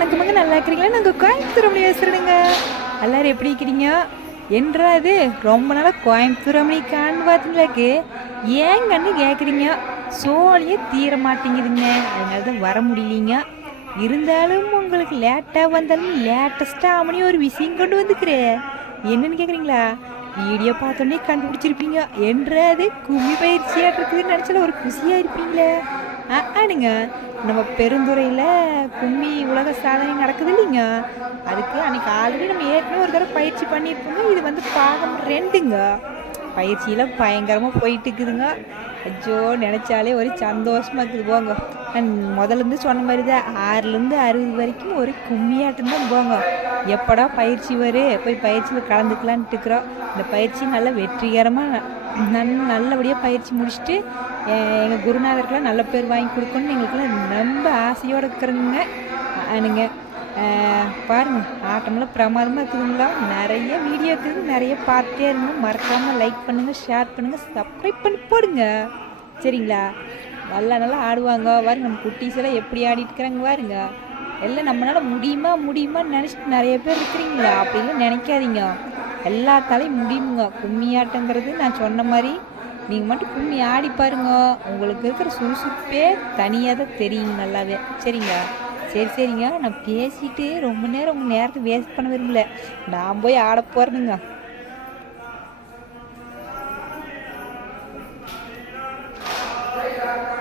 வணக்கமாக நல்லா இருக்கிறீங்களா? நாங்கள் கோயம்புத்தூர் அப்படி பேசுகிறேங்க எல்லாரும் எப்படி இருக்கிறீங்க? என்றா இது ரொம்ப நாளாக கோயம்புத்தூர் அப்படி காணு பார்த்தீங்களாக்கு ஏங்கன்னு கேட்குறீங்க சோழியே தீர மாட்டேங்குதுங்க. அதனால தான் வர முடியலீங்க. இருந்தாலும் உங்களுக்கு லேட்டாக வந்தாலும் லேட்டஸ்ட்டாக அவனையும் ஒரு விஷயம் கொண்டு வந்துக்கிறேன் என்னன்னு கேட்குறீங்களா வீடியோ பார்த்தோன்னே கண்டுபிடிச்சிருப்பீங்க. என்றாது கும்மி பயிற்சியாக இருக்குதுன்னு நினச்சால ஒரு குசியாக இருப்பீங்களே. ஆ ஆனுங்க நம்ம பெருந்துறையில் கும்மி உலக சாதனை நடக்குது இல்லைங்க? அதுக்கு அன்றைக்கி ஆல்ரெடி நம்ம ஏற்கனவே ஒரு தடவை பயிற்சி பண்ணியிருப்போங்க. இது வந்து பாகம் ரெண்டுங்க. பயிற்சியெல்லாம் பயங்கரமாக போயிட்டு இருக்குதுங்க அச்சோ நினச்சாலே ஒரு சந்தோஷமாக இருக்குது. போங்க. நான் முதல்ல இருந்து சொன்ன மாதிரி தான் ஆறுலேருந்து அறுபது வரைக்கும் ஒரு கும்மியாட்டம் தான் போங்க. எப்படா பயிற்சி வரும் போய் பயிற்சியில் கலந்துக்கலான்ட்டு இருக்கிறோம். இந்த பயிற்சி நல்லா வெற்றிகரமாக நன் நல்லபடியாக பயிற்சி முடிச்சுட்டு எங்கள் குருநாதருக்கெல்லாம் நல்ல பேர் வாங்கி கொடுக்கணும்னு எங்களுக்கெல்லாம் ரொம்ப ஆசையோடு இருக்கிறோங்க அனுங்க பாருங்க ஆட்டமெல்லாம் பிரமாதமாக இருக்குதுங்களா? நிறைய வீடியோ இருக்குது நிறைய பார்த்துட்டே இருங்க. மறக்காமல் லைக் பண்ணுங்கள் ஷேர் பண்ணுங்கள் சப்ஸ்கிரைப் பண்ணி போடுங்க. சரிங்களா? நல்லா நல்லா ஆடுவாங்க. பாருங்க நம்ம குட்டீஸ் எல்லாம் எப்படி ஆடிட்டுக்கிறாங்க பாருங்க. எல்லாம் நம்மளால முடியுமா முடியுமான்னு நினச்சிட்டு நிறைய பேர் இருக்கிறீங்களா? அப்படிலாம் நினைக்காதீங்க. எல்லாத்தாலையும் முடியுங்க. கும்மியாட்டங்கிறது நான் சொன்ன மாதிரி நீங்கள் மட்டும் கும்மி ஆடி பாருங்க. உங்களுக்கு இருக்கிற சுறுசுறுப்பே தனியாக தான் தெரியுங்க நல்லாவே. சரிங்க சரி சரிங்க. நான் பேசிட்டு ரொம்ப நேரம் உங்கள் நேரத்தை வேஸ்ட் பண்ண விரும்பல. நான் போய் ஆட போகிறேனுங்க Thank